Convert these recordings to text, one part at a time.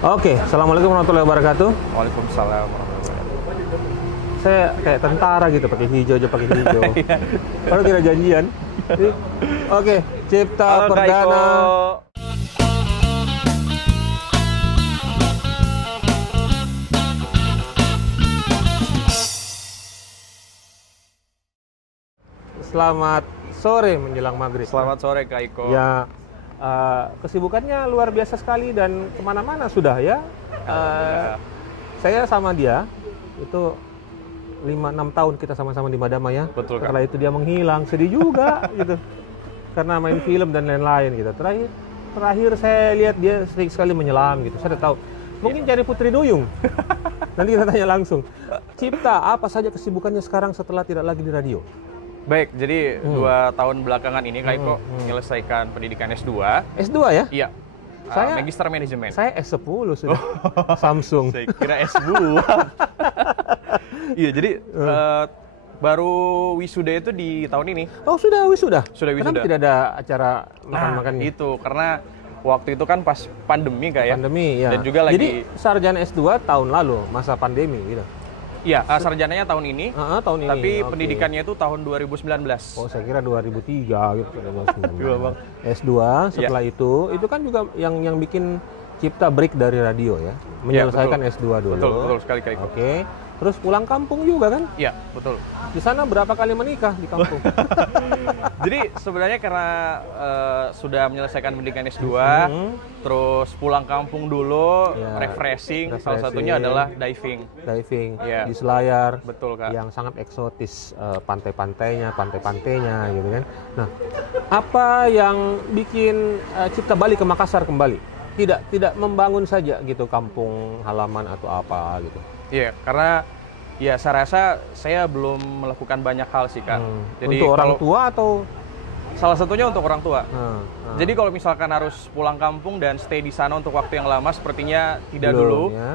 Oke, Assalamualaikum warahmatullahi wabarakatuh. Waalaikumsalam warahmatullahi wabarakatuh. Saya kayak tentara gitu, pakai hijau aja pakai hijau. Kalau tidak janjian. Oke, Cipta Halo, Perdana. Kaiko. Selamat sore menjelang maghrib. Selamat sore, Kaiko. Ya, kesibukannya luar biasa sekali dan kemana-mana sudah ya. Saya sama dia itu 5-6 tahun kita sama-sama di Madama ya. Betul, Kak. Setelah itu dia menghilang, sedih juga gitu. Karena main film dan lain-lain gitu. Terakhir saya lihat dia sering sekali menyelam gitu. Saya tahu. Mungkin cari Putri Duyung. Nanti kita tanya langsung. Cipta, apa saja kesibukannya sekarang setelah tidak lagi di radio? Baik, jadi 2 tahun belakangan ini Kaiko menyelesaikan pendidikan S2. S2 ya? Iya. Magister Manajemen. Saya S10 sudah. Samsung. Saya kira S2. Iya, jadi baru wisuda itu di tahun ini. Oh, sudah wisuda? Sudah wisuda. Kenapa tidak ada acara makan-makannya? Itu karena waktu itu kan pas pandemi Kak ya. Pandemi, ya. Dan juga lagi. Jadi sarjana S2 tahun lalu, masa pandemi gitu? Iya, sarjananya tahun ini. Tahun ini. Tapi Oke. pendidikannya itu tahun 2019. Oh, saya kira 2003 gitu. Iya, Bang. S2 setelah itu kan juga yang bikin Cipta break dari radio ya. Menyelesaikan Iya, S2 dulu. Betul sekali Kaiko. Oke. Terus pulang kampung juga kan? Iya, betul. Di sana berapa kali menikah di kampung? Jadi sebenarnya karena sudah menyelesaikan pendidikan S2, terus pulang kampung dulu, Ya, refreshing. Salah satunya adalah diving. Diving Iya. di Selayar. Betul, Kak. Yang sangat eksotis, pantai-pantainya gitu kan. Nah, apa yang bikin Cipta balik ke Makassar kembali? Tidak membangun saja gitu kampung halaman atau apa gitu. Iya, karena ya saya rasa saya belum melakukan banyak hal sih, Kak. Jadi untuk orang tua atau salah satunya untuk orang tua. Nah. Jadi kalau misalkan harus pulang kampung dan stay di sana untuk waktu yang lama, sepertinya tidak belum, dulu. ya.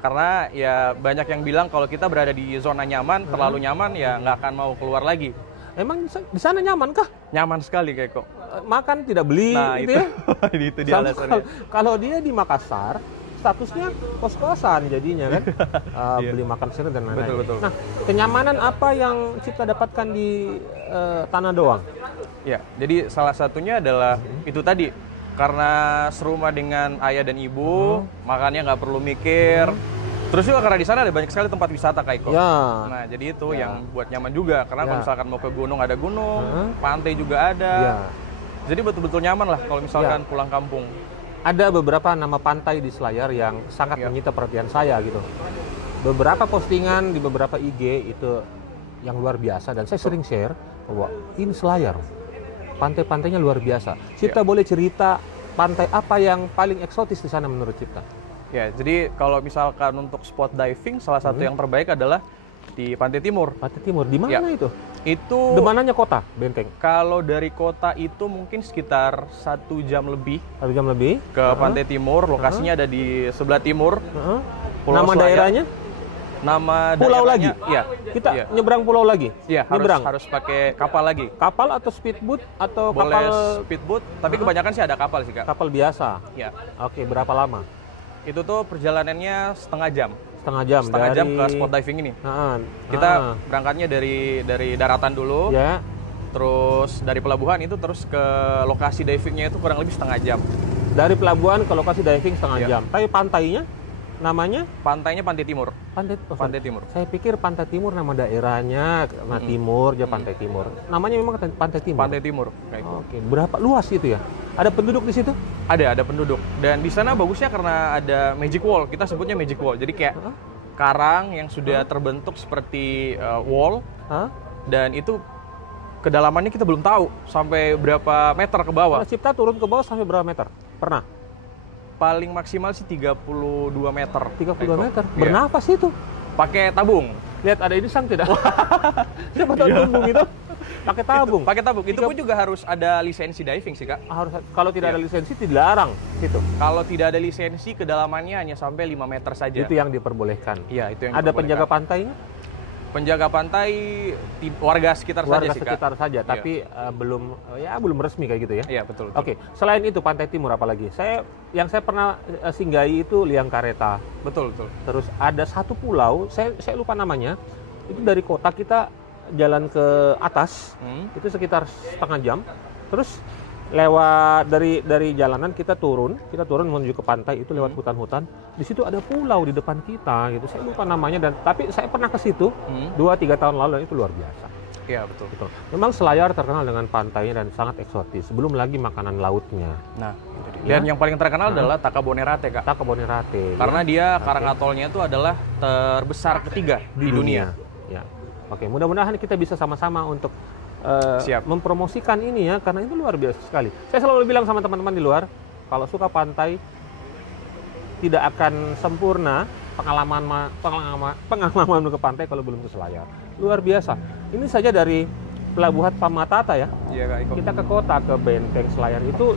Karena ya banyak yang bilang kalau kita berada di zona nyaman, terlalu nyaman ya nggak akan mau keluar lagi. Emang di sana nyaman kah? Nyaman sekali kayak kok. Makan tidak beli Nah, gitu ya? itu dia alasannya. Kalau dia di Makassar, statusnya kos-kosan jadinya kan. Iya. Beli makan sendiri dan lain-lain. Betul. Nah, kenyamanan apa yang Cipta dapatkan di Tanah Doang? Ya, jadi salah satunya adalah itu tadi. Karena serumah dengan ayah dan ibu, makannya nggak perlu mikir. Terus juga karena di sana ada banyak sekali tempat wisata Kaiko. Ya. Nah, jadi itu yang buat nyaman juga. Karena kalau misalkan mau ke gunung ada gunung, pantai juga ada. Ya. Jadi betul-betul nyaman lah kalau misalkan pulang kampung. Ada beberapa nama pantai di Selayar yang sangat menyita perhatian saya gitu. Beberapa postingan di beberapa IG itu yang luar biasa dan saya sering share bahwa ini Selayar. Pantai-pantainya luar biasa. Cipta boleh cerita pantai apa yang paling eksotis di sana menurut Cipta? Ya, jadi kalau misalkan untuk spot diving, salah satu yang terbaik adalah di Pantai Timur. Pantai Timur, di mana itu? Itu Di mananya kota, Benteng? kalau dari kota itu mungkin sekitar 1 jam lebih 1 jam lebih. ke Pantai Timur. Lokasinya ada di sebelah timur. Pulau Nama Selayar. daerahnya? Nama Pulau daerahnya, lagi? Iya. Kita iya. nyebrang pulau lagi? Iya, harus pakai kapal lagi. Kapal atau speedboat atau Boleh kapal speedboat, tapi kebanyakan sih ada kapal sih, Kak. kapal biasa? Iya. Oke, berapa lama? Itu tuh perjalanannya setengah jam. Setengah jam Setengah dari... jam ke spot diving ini. Kita berangkatnya dari daratan dulu, Ya, terus dari pelabuhan itu terus ke lokasi divingnya itu kurang lebih setengah jam. dari pelabuhan ke lokasi diving setengah Iya. jam. Tapi pantainya namanya Pantainya Pantai Timur. Pantai Timur. Saya pikir Pantai Timur nama daerahnya, karena Timur aja Pantai Timur. Namanya memang Pantai Timur. Pantai Timur. Kayak gitu. Oke, berapa luas itu ya? Ada penduduk di situ? Ada penduduk. Dan di sana bagusnya karena ada magic wall. Kita sebutnya magic wall. Jadi kayak karang yang sudah terbentuk seperti wall. Hah? Dan itu kedalamannya kita belum tahu sampai berapa meter ke bawah. Kalau Cipta turun ke bawah sampai berapa meter? Pernah? Paling maksimal sih 32 meter. 32 meter. Iya. Bernafas itu. Pakai tabung. Lihat ada ini sang tidak? Siapa tahu tumbung itu? Pakai tabung. Pakai tabung. Itu pun juga harus ada lisensi diving sih, Kak. Harus, kalau tidak ada lisensi dilarang situ. Kalau tidak ada lisensi, kedalamannya hanya sampai 5 meter saja. Itu yang diperbolehkan. Iya, itu yang Ada diperbolehkan. penjaga pantainya? Penjaga pantai warga sekitar Warga saja sih, Kak. sekitar saja, Iya. tapi belum resmi kayak gitu ya. Iya, betul. Oke, selain itu Pantai Timur apa lagi? Yang saya pernah singgahi itu Liang Kareta. Betul. Terus ada satu pulau, saya lupa namanya. Itu dari kota kita jalan ke atas, itu sekitar setengah jam. Terus lewat dari jalanan kita turun menuju ke pantai itu lewat hutan-hutan. Di situ ada pulau di depan kita gitu. Saya lupa namanya tapi saya pernah ke situ 2-3 tahun lalu dan itu luar biasa. Iya, betul. Memang Selayar terkenal dengan pantainya dan sangat eksotis. Belum lagi makanan lautnya. Nah, dan yang paling terkenal adalah Takabonerate, Kak. Takabonerate. Karena dia karang atolnya itu adalah terbesar ketiga di dunia. Ya. Oke, mudah-mudahan kita bisa sama-sama untuk Siap. mempromosikan ini ya, karena itu luar biasa sekali. Saya selalu bilang sama teman-teman di luar, kalau suka pantai tidak akan sempurna pengalaman ke pantai kalau belum ke Selayar. Luar biasa. Ini saja dari Pelabuhan Pamatata ya. Iya, Kak Iko. Kita ke kota, ke Benteng Selayar itu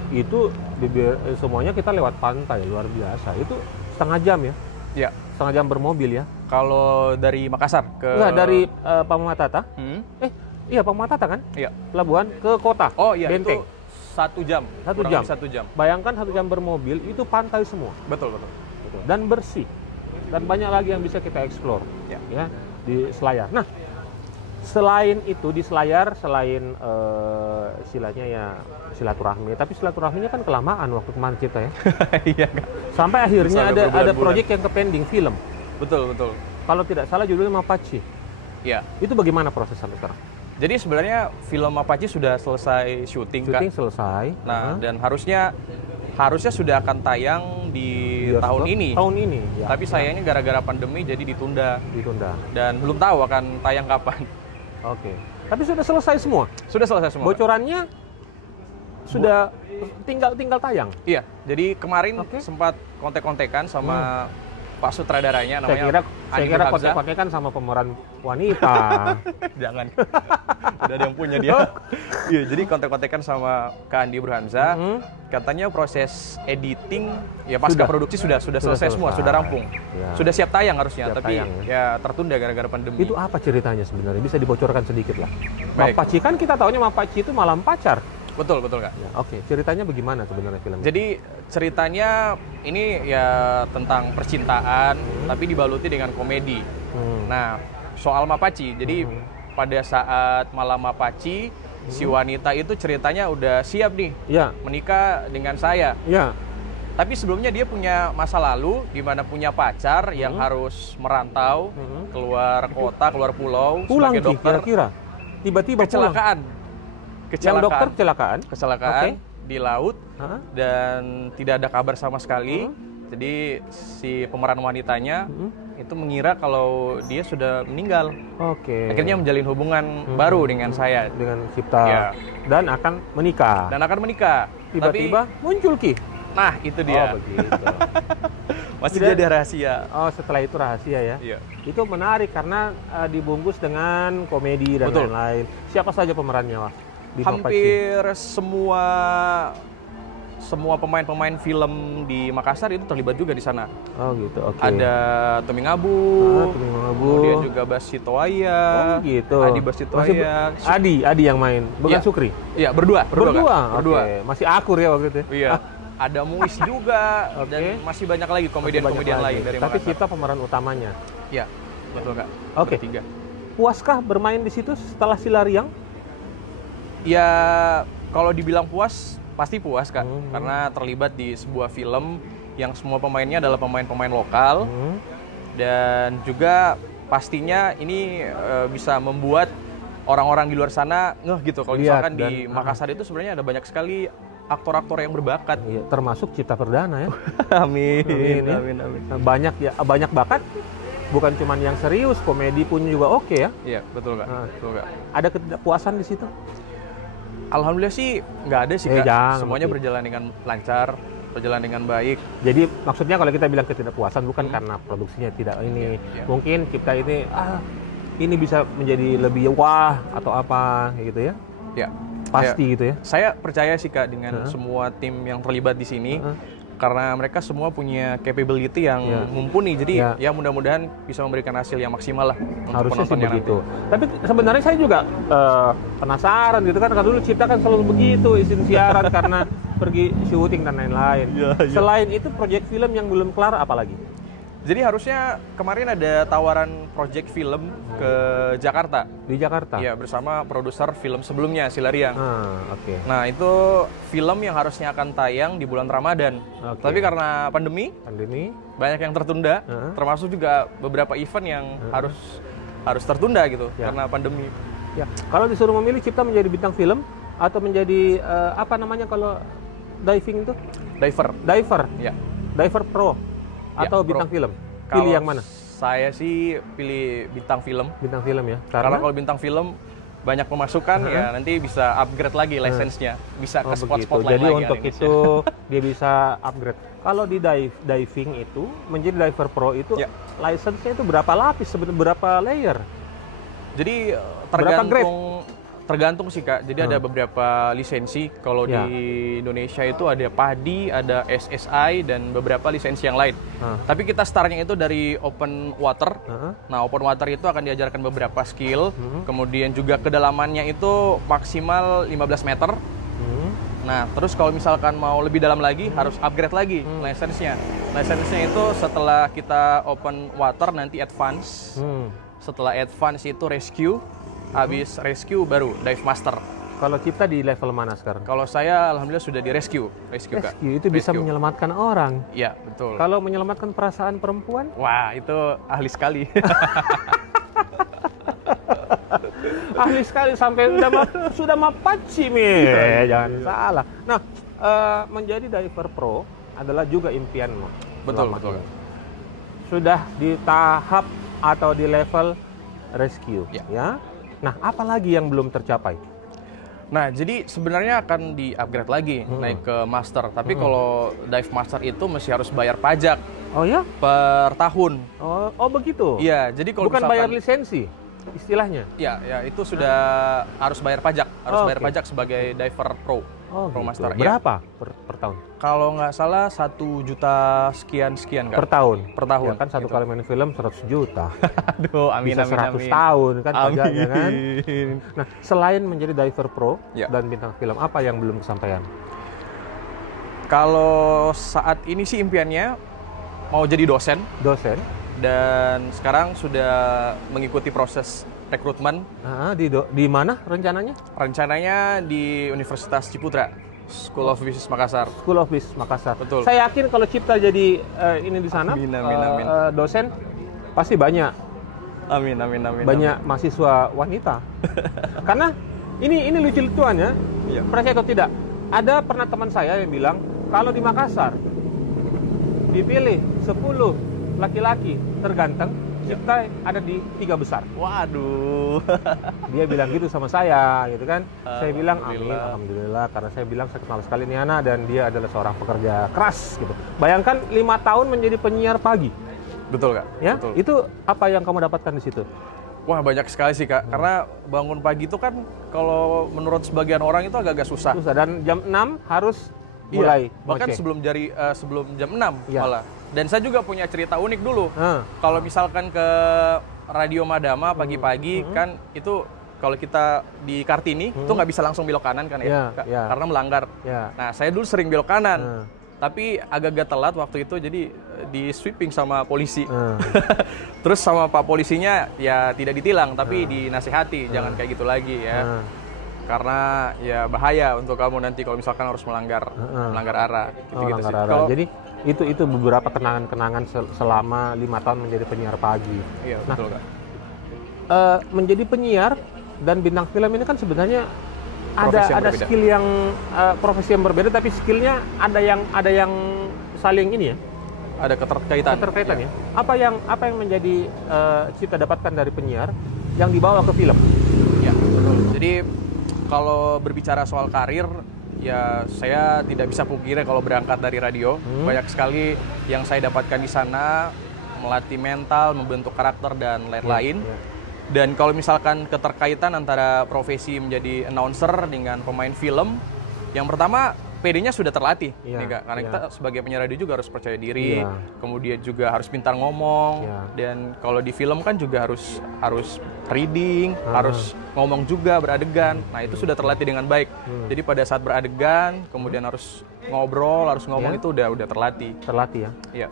semuanya kita lewat pantai, luar biasa. Itu setengah jam ya. Iya. Setengah jam bermobil ya. Kalau dari Makassar ke Enggak, dari Pamatata. Hmm? Iya, Pamatata kan? Iya. Pelabuhan ke kota. Oh iya, Benteng. itu 1 jam. Satu Kurang jam. lebih 1 jam. Bayangkan 1 jam bermobil itu pantai semua. Betul. Dan bersih. Dan banyak lagi yang bisa kita explore ya di Selayar. Nah, selain itu di Selayar, selain istilahnya ya silaturahmi, tapi silaturahminya kan kelamaan waktu kemarin kita ya. Iya, Kak. Sampai akhirnya Sampai ada berbulan-bulan. proyek yang ke pending film. Betul. Kalau tidak salah judulnya Mapache. Iya. Itu bagaimana proses sampai sekarang? Jadi sebenarnya film Mapache sudah selesai syuting, Kak. Syuting selesai. Nah, dan harusnya sudah akan tayang di Bioskop tahun ini. Tahun ini. Ya. Tapi sayangnya gara-gara pandemi jadi ditunda Ditunda. dan belum tahu akan tayang kapan. Oke. Tapi sudah selesai semua. Sudah selesai semua. Bocorannya sudah tinggal tayang. Iya. Jadi kemarin Oke. sempat kontek-kontekan sama Pak sutradaranya Saya namanya kira Andi Hamzah. kontek kan sama pemeran wanita. Jangan. Udah ada yang punya dia. Iya, jadi kontek-kontekan sama Kak Andi Hamzah. Katanya proses editing ya pasca Sudah. produksi sudah selesai semua, selesai. sudah rampung. Ya. Sudah siap tayang harusnya, Siap tapi tayang, ya tertunda gara-gara pandemi. Itu apa ceritanya sebenarnya? Bisa dibocorkan sedikit lah. Baik. Mapache kan kita taunya Mapache itu malam pacar. Betul, Kak. Ya, oke, ceritanya bagaimana sebenarnya filmnya? Jadi ceritanya ini ya tentang percintaan, tapi dibaluti dengan komedi. Nah, soal Mapache, jadi pada saat malam Mapache, si wanita itu ceritanya udah siap nih Ya, menikah dengan saya. ya. Tapi sebelumnya dia punya masa lalu di mana punya pacar yang harus merantau, keluar kota, keluar pulau Pulang sebagai Ki, dokter. kira-kira. Tiba-tiba pulang. Kecelakaan. Yang dokter kecelakaan? Kecelakaan Oke. di laut. Hah? Dan tidak ada kabar sama sekali. Jadi si pemeran wanitanya itu mengira kalau dia sudah meninggal. Oke. Akhirnya menjalin hubungan baru dengan saya Dengan Cipta. Ya. Dan akan menikah. dan akan menikah. Tiba-tiba muncul Ki. Nah itu Oh, dia. begitu. Masih Tidak- jadi rahasia. Oh, setelah itu rahasia ya. Iya. Itu menarik karena dibungkus dengan komedi dan Betul. lain-lain. Siapa saja pemerannya, Wak? Di Mapache? Hampir semua pemain-pemain film di Makassar itu terlibat juga di sana. Oh, gitu. Oke. Ada Tommy Ngabu, Tommy Ngabu. kemudian juga Bas Sitoaya, Oh, gitu. Adi Bas Sitoaya. Adi yang main, bukan Iya. Sukri. Iya, berdua. Kak. Berdua. Oke. Masih akur ya waktu itu. Iya. Ada Muis juga Oke. dan masih banyak lagi Masih komedian-komedian banyak lain lagi. dari Tapi Makassar. kita pemeran utamanya. Iya, betul Kak. Oke. Bertiga. Puaskah bermain di situ setelah Silariang? Ya, kalau dibilang puas, pasti puas Kak. Hmm. Karena terlibat di sebuah film yang semua pemainnya adalah pemain-pemain lokal. Dan juga pastinya ini bisa membuat orang-orang di luar sana ngeh gitu. Kalau Lihat misalkan di dan- Makassar itu sebenarnya ada banyak sekali aktor-aktor yang berbakat. Iya, termasuk Cipta Perdana ya. Amin. ya. Banyak bakat. Bukan cuma yang serius, komedi pun juga oke ya. Iya, betul Kak. Nah. Betul Kak. Ada ketidakpuasan di situ? Alhamdulillah sih nggak ada sih Kak. Jangan, Semuanya Ki. berjalan dengan lancar, berjalan dengan baik. Jadi maksudnya kalau kita bilang ketidakpuasan bukan karena produksinya tidak ini. Iya. Mungkin Cipta ini bisa menjadi lebih wah atau apa gitu ya. Ya. Pasti gitu ya. Saya percaya sih Kak dengan semua tim yang terlibat di sini. karena mereka semua punya capability yang mumpuni. Jadi ya mudah-mudahan bisa memberikan hasil yang maksimal lah untuk Harusnya sih penontonnya begitu. nanti. Tapi sebenarnya saya juga penasaran gitu kan. Kalau dulu Cipta kan selalu begitu izin siaran karena pergi syuting dan lain-lain. Selain itu proyek film yang belum kelar apa lagi? Jadi harusnya kemarin ada tawaran project film ke Jakarta. Di Jakarta? Iya, bersama produser film sebelumnya, Silariang. Oke. Nah, itu film yang harusnya akan tayang di bulan Ramadan. Tapi karena pandemi, banyak yang tertunda, termasuk juga beberapa event yang harus tertunda gitu karena pandemi. Ya. Kalau disuruh memilih Cipta menjadi bintang film atau menjadi apa namanya kalau diving itu? Diver. Ya. Diver pro atau bintang film? Pilih yang mana? Saya sih pilih bintang film. Bintang film ya. Karena kalau bintang film banyak pemasukan ya nanti bisa upgrade lagi lisensinya, bisa ke spot-spot lain Jadi lagi. untuk itu dia bisa upgrade. Kalau di diving itu menjadi diver pro itu lisensinya itu berapa lapis, berapa layer? Jadi tergantung sih Kak. Jadi ada beberapa lisensi. Kalau di Indonesia itu ada PADI, ada SSI dan beberapa lisensi yang lain. Tapi kita startnya itu dari open water. Nah, open water itu akan diajarkan beberapa skill. Kemudian juga kedalamannya itu maksimal 15 meter. Nah, terus kalau misalkan mau lebih dalam lagi harus upgrade lagi lisensinya. Lisensinya itu setelah kita open water nanti advance. Setelah advance itu rescue. Habis rescue baru dive master. Kalau Cipta di level mana sekarang? Kalau saya alhamdulillah sudah di rescue Kak. Itu bisa menyelamatkan orang. Iya, betul. Kalau menyelamatkan perasaan perempuan? Wah, itu ahli sekali. Ahli sekali sampai sudah mapaci jangan salah. Nah, menjadi diver pro adalah juga impianmu. Betul. Sudah di tahap atau di level rescue, ya. Nah, apa lagi yang belum tercapai? Nah, jadi sebenarnya akan di-upgrade lagi, naik ke master. Tapi kalau dive master itu masih harus bayar pajak. Oh ya? Per tahun. Oh begitu? Iya, jadi kalau bukan bayar lisensi, istilahnya? Iya, itu sudah harus bayar pajak. Harus bayar pajak sebagai diver pro. Pro gitu. master. Berapa per tahun? Kalau nggak salah 1 juta sekian Kak. Per tahun? Per tahun. Ya kan satu kali main film 100 juta. Aduh, amin. Bisa 100 tahun kan pajaknya kan. Nah, selain menjadi diver pro dan bintang film, apa yang belum kesampaian? Kalau saat ini sih impiannya mau jadi dosen. Dan sekarang sudah mengikuti proses rekrutmen. Di mana rencananya? Rencananya di Universitas Ciputra, School of Business Makassar. School of Business Makassar. Betul. Saya yakin kalau Cipta jadi ini di sana, amin. dosen pasti banyak. Amin. Banyak mahasiswa wanita. Karena ini lucu-lucuannya. Percaya atau tidak? Ada pernah teman saya yang bilang kalau di Makassar dipilih 10 laki-laki terganteng, Cipta ada di 3 besar. Waduh. Dia bilang gitu sama saya, gitu kan. Saya bilang amin, alhamdulillah. Karena saya bilang saya kenal sekali Niana dan dia adalah seorang pekerja keras, gitu. Bayangkan 5 tahun menjadi penyiar pagi. Betul Kak. Ya, betul. Itu apa yang kamu dapatkan di situ? Wah, banyak sekali sih Kak. Karena bangun pagi itu kan kalau menurut sebagian orang itu agak-agak susah. Dan jam 6 harus mulai. Bahkan sebelum jam 6 malah. Dan saya juga punya cerita unik dulu. Kalau misalkan ke Radio Madama pagi-pagi kan itu kalau kita di Kartini itu nggak bisa langsung belok kanan kan karena melanggar. Nah, saya dulu sering belok kanan. Tapi agak-agak telat waktu itu jadi di sweeping sama polisi. Terus sama Pak polisinya ya tidak ditilang tapi dinasihati jangan kayak gitu lagi ya. Karena ya bahaya untuk kamu nanti kalau misalkan harus melanggar arah gitu-gitu sih. Jadi itu beberapa kenangan-kenangan selama 5 tahun menjadi penyiar pagi. Iya, betul Kak. Menjadi penyiar dan bintang film ini kan sebenarnya ada skill yang profesi yang berbeda, tapi skillnya ada yang saling ini ya. Ada keterkaitan ya. Apa yang menjadi Cipta dapatkan dari penyiar yang dibawa ke film? Ya, betul. Jadi kalau berbicara soal karir, ya saya tidak bisa pungkiri kalau berangkat dari radio, banyak sekali yang saya dapatkan di sana, melatih mental, membentuk karakter dan lain-lain. Dan kalau misalkan keterkaitan antara profesi menjadi announcer dengan pemain film, yang pertama PD-nya sudah terlatih, Iya, nih Kak. Karena iya. kita sebagai penyiar radio juga harus percaya diri, Iya. kemudian juga harus pintar ngomong, Iya. dan kalau di film kan juga harus reading, harus ngomong juga beradegan. Nah itu sudah terlatih dengan baik. Jadi pada saat beradegan, kemudian harus ngobrol, harus ngomong, itu udah terlatih. Terlatih ya. Iya.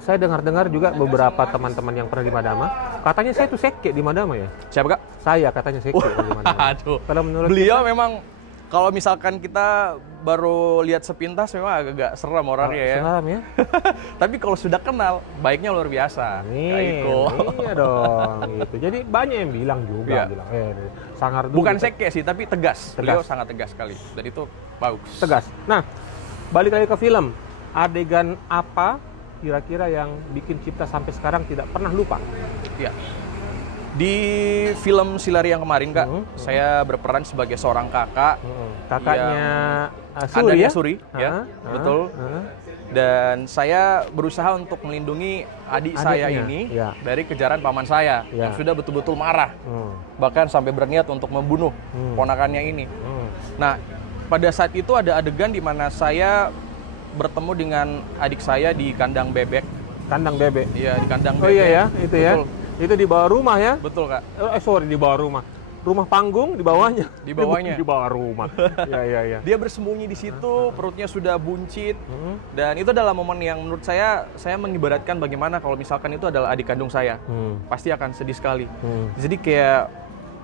Saya dengar-dengar juga beberapa teman-teman yang pernah di Madama, katanya saya itu seke di Madama ya. Siapa Kak? Saya katanya seke di Madama. Aduh. Kalau menurut Beliau memang kalau misalkan kita baru lihat sepintas memang agak seram orangnya ya. Seram ya. Tapi kalau sudah kenal, baiknya luar biasa. Kak Iko. Iya dong, gitu. Jadi banyak yang bilang juga, Iya. bilang, sangar dulu. Bukan seke sih, tapi tegas. Beliau sangat tegas sekali. Dan itu bagus. Tegas. Nah, balik lagi ke film. Adegan apa kira-kira yang bikin Cipta sampai sekarang tidak pernah lupa? Iya. Di film Silari yang kemarin, Kak, saya berperan sebagai seorang kakak. Kakaknya Suri Adanya ya? Suri, ya, betul. Dan saya berusaha untuk melindungi adik saya Adiknya, ini ya. dari kejaran paman saya Ya. yang sudah betul-betul marah. Bahkan sampai berniat untuk membunuh ponakannya ini. Nah, pada saat itu ada adegan di mana saya bertemu dengan adik saya di kandang bebek. Kandang bebek. Iya, di kandang bebek. Oh iya ya, itu ya. Betul. Itu di bawah rumah ya? Betul, Kak. Sorry, di bawah rumah. Rumah panggung di bawahnya. Di bawahnya. Di bawah rumah. Iya. Dia bersembunyi di situ, perutnya sudah buncit. Dan itu adalah momen yang menurut saya mengibaratkan bagaimana kalau misalkan itu adalah adik kandung saya. Pasti akan sedih sekali. Jadi kayak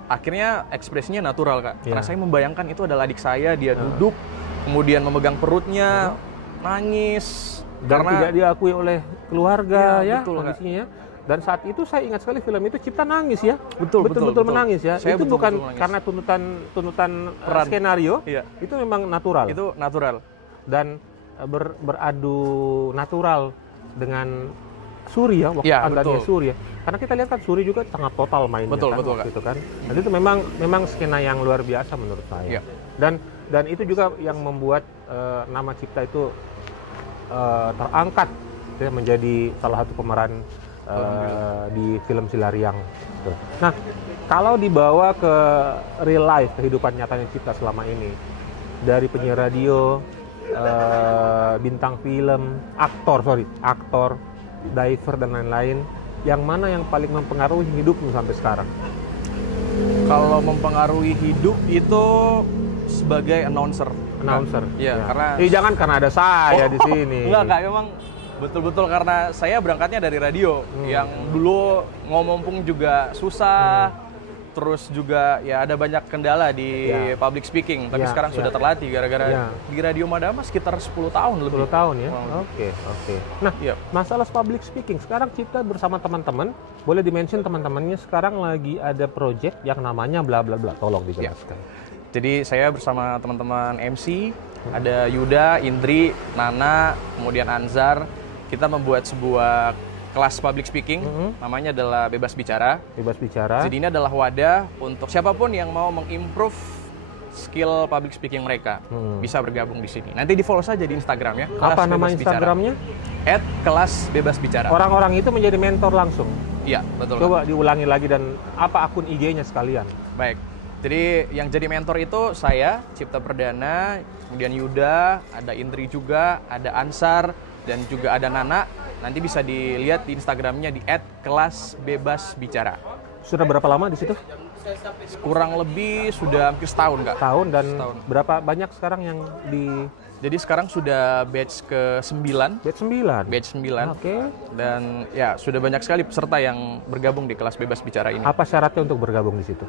akhirnya ekspresinya natural, Kak. Karena saya membayangkan itu adalah adik saya, dia duduk, kemudian memegang perutnya, nangis. Dan Karena tidak diakui oleh keluarga Iya, ya betul, Kak. kondisinya. Dan saat itu saya ingat sekali film itu Cipta nangis ya. Betul. Betul-betul menangis ya. Saya Itu betul-betul bukan menangis. karena tuntutan Peran. skenario. Iya. Itu memang natural. itu natural. Dan beradu natural dengan Suri ya, waktu Iya, andanya betul. Suri ya. Karena kita lihat kan Suri juga sangat total mainnya Betul, kan, betul, waktu Kak. itu kan. Dan itu memang skena yang luar biasa menurut saya. Iya. Dan itu juga yang membuat nama Cipta itu terangkat ya, menjadi salah satu pemeran di film Silariang. Tuh. Nah, kalau dibawa ke real life, kehidupan nyatanya Cipta selama ini, dari penyiar radio, bintang film, aktor, diver dan lain-lain, yang mana yang paling mempengaruhi hidupmu sampai sekarang? Kalau mempengaruhi hidup itu sebagai announcer. Iya, karena jangan karena ada saya di sini. Enggak, Kak, memang betul-betul karena saya berangkatnya dari radio yang dulu ngomong pun juga susah. Terus juga ya ada banyak kendala di public speaking, tapi sekarang sudah terlatih gara-gara di Radio Madama sekitar 10 tahun lebih. 10 tahun ya? Oke. Nah, masalah public speaking, sekarang Cipta bersama teman-teman, boleh dimention teman-temannya sekarang lagi ada project yang namanya bla bla bla, tolong dijelaskan. Jadi saya bersama teman-teman MC, ada Yuda, Indri, Nana, kemudian Anzar, kita membuat sebuah kelas public speaking, namanya adalah Bebas Bicara. Bebas Bicara. Jadi ini adalah wadah untuk siapapun yang mau mengimprove skill public speaking mereka, bisa bergabung di sini. Nanti di follow saja di Instagram ya. Apa nama Instagramnya? @kelasbebasbicara. Orang-orang itu menjadi mentor langsung. Iya, betul. Coba diulangi lagi dan apa akun IG-nya sekalian. Baik. Jadi yang jadi mentor itu saya, Cipta Perdana, kemudian Yuda, ada Indri juga, ada Ansar, dan juga ada Nana. Nanti bisa dilihat di Instagramnya di @kelasbebasbicara. Sudah berapa lama di situ? Kurang lebih sudah hampir setahun, Kak. Tahun dan berapa banyak sekarang yang di Jadi sekarang sudah batch ke-9. batch 9? Batch 9. Oke. Dan ya sudah banyak sekali peserta yang bergabung di kelas Bebas Bicara ini. Apa syaratnya untuk bergabung di situ?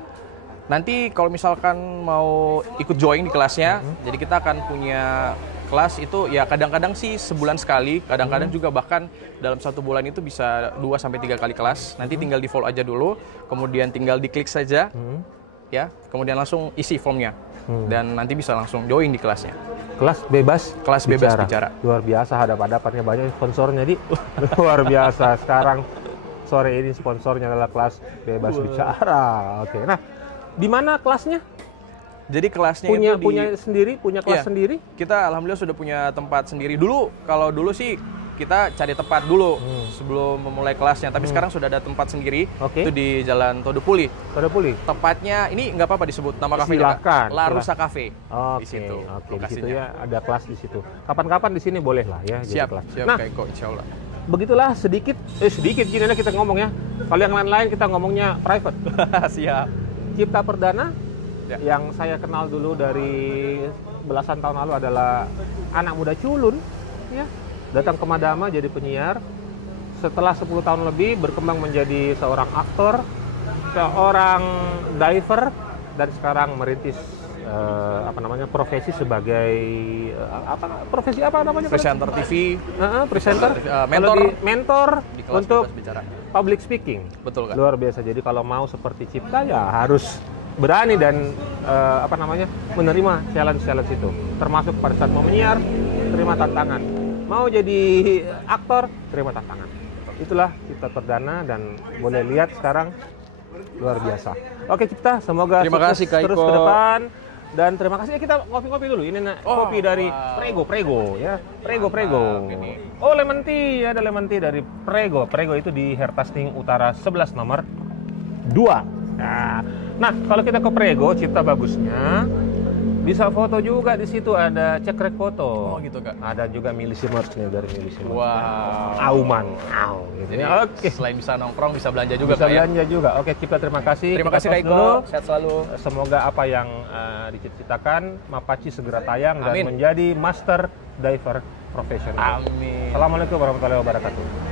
Nanti kalau misalkan mau ikut join di kelasnya, jadi kita akan punya kelas itu ya kadang-kadang sih sebulan sekali, kadang-kadang juga bahkan dalam 1 bulan itu bisa 2-3 kali kelas. Nanti tinggal di follow aja dulu, kemudian tinggal diklik saja, ya, kemudian langsung isi formnya, dan nanti bisa langsung join di kelasnya. Kelas Bebas Bicara. Luar biasa, hadap-hadapannya banyak sponsornya, Di. Luar biasa. Sekarang sore ini sponsornya adalah Kelas Bebas Bicara. Oke. Nah, di mana kelasnya? Jadi kelasnya Punya itu sendiri, punya kelas sendiri? Kita alhamdulillah sudah punya tempat sendiri. Kalau dulu sih kita cari tempat dulu sebelum memulai kelasnya. Tapi sekarang sudah ada tempat sendiri, itu di Jalan Todopuli. Tepatnya ini nggak apa-apa disebut nama kafenya, La Rusa Cafe. Di situ. Di situ ya ada kelas di situ. Kapan-kapan di sini boleh lah ya. Siap, kelas. siap Nah, Kak Eko, insya Allah. Begitulah sedikit gini aja kita ngomong ya. Kalau yang lain-lain kita ngomongnya private. Siap. Cipta Perdana yang saya kenal dulu dari belasan tahun lalu adalah anak muda culun, ya, datang ke Madama jadi penyiar. Setelah 10 tahun lebih berkembang menjadi seorang aktor, seorang diver, dan sekarang merintis profesi sebagai profesi apa namanya? Presenter TV, presenter, mentor di kelas untuk bicara. Public speaking. Betul kan? Luar biasa. Jadi kalau mau seperti Cipta ya harus berani dan menerima challenge itu. Termasuk pada saat mau menyiar, terima tantangan. Mau jadi aktor, terima tantangan. Itulah Cipta Perdana dan boleh lihat sekarang luar biasa. Oke Cipta, semoga terima kasih Kak terus Iko. ke depan. Dan terima kasih kita ngopi-ngopi dulu. Ini kopi dari Prego ya. Prego. Oh, lemon tea, ada lemon tea dari Prego. Prego itu di Hertasting Utara 11 nomor 2. Nah, kalau kita ke Prego, Cipta bagusnya bisa foto juga di situ, ada cekrek foto. Oh gitu Kak. Ada juga Millisimers nih dari Millisimers. Wow. Auman. Gitu. Jadi selain bisa nongkrong bisa belanja juga bisa Kak, belanja juga. Oke Cipta, terima kasih. Terima kasih Kak Iko. Sehat selalu. Semoga apa yang diciptakan Mapaci segera tayang. Amin. Dan menjadi master diver profesional. Amin. Assalamualaikum warahmatullahi wabarakatuh.